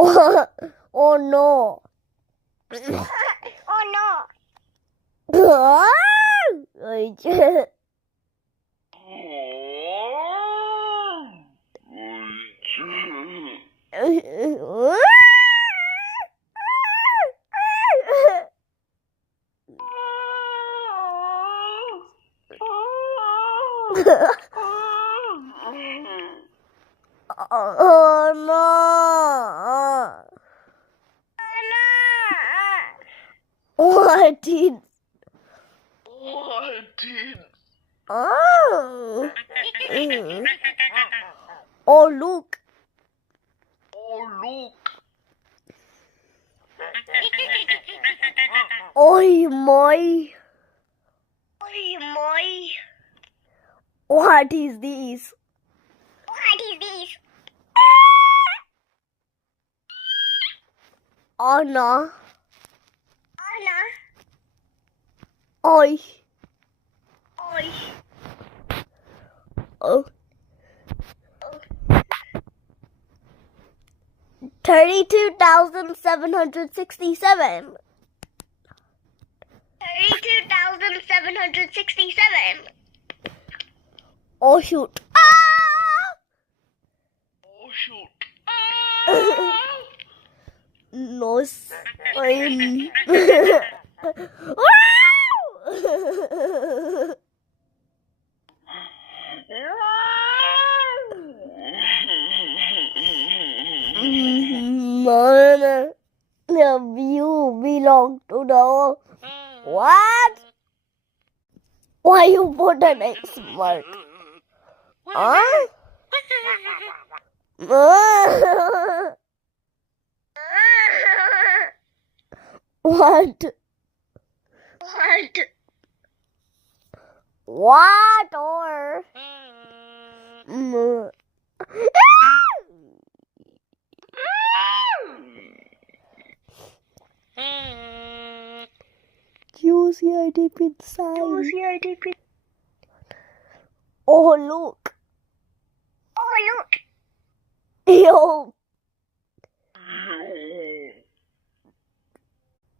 Oh, oh no. Oh no. Oh no. What did? Oh. Oh look. Oi my. What is this? What is this? Anna. Anna. Oi. Oi. Oh. 32,767. 32,767. Oh shoot. No. Man, the view belong to the what? Why you put an X mark? Huh? What? What or? Use your deep inside. Oh look. Yo.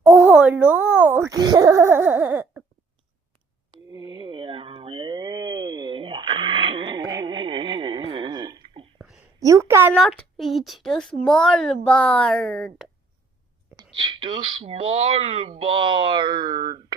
Oh look. You cannot reach the small bird. The small bird.